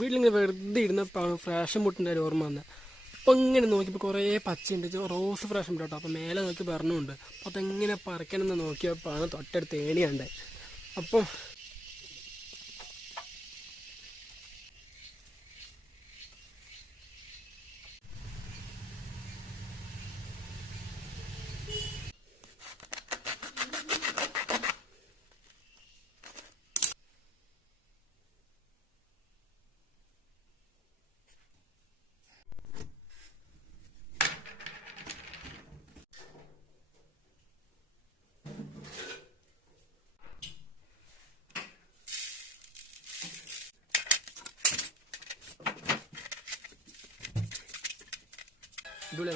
വീട്ടിലിങ്ങനെ വെറുതെ ഇരുന്നപ്പോഴാണ് ഫ്രാഷൻ മുട്ടിൻ്റെ ഒരു ഓർമ്മ വന്നത്. അപ്പം ഇങ്ങനെ നോക്കിയപ്പോൾ കുറേ പച്ചയുണ്ട്, റോസ് ഫ്രാഷൻ മുട്ട കേട്ടോ. അപ്പം മേലെ നോക്കി പറഞ്ഞുണ്ട്. അപ്പോൾ അതെങ്ങനെ പറിക്കണമെന്ന് നോക്കിയപ്പോഴാണ് തൊട്ടടുത്ത് ഏണിയുണ്ട്. അപ്പം ഇതുപോലെ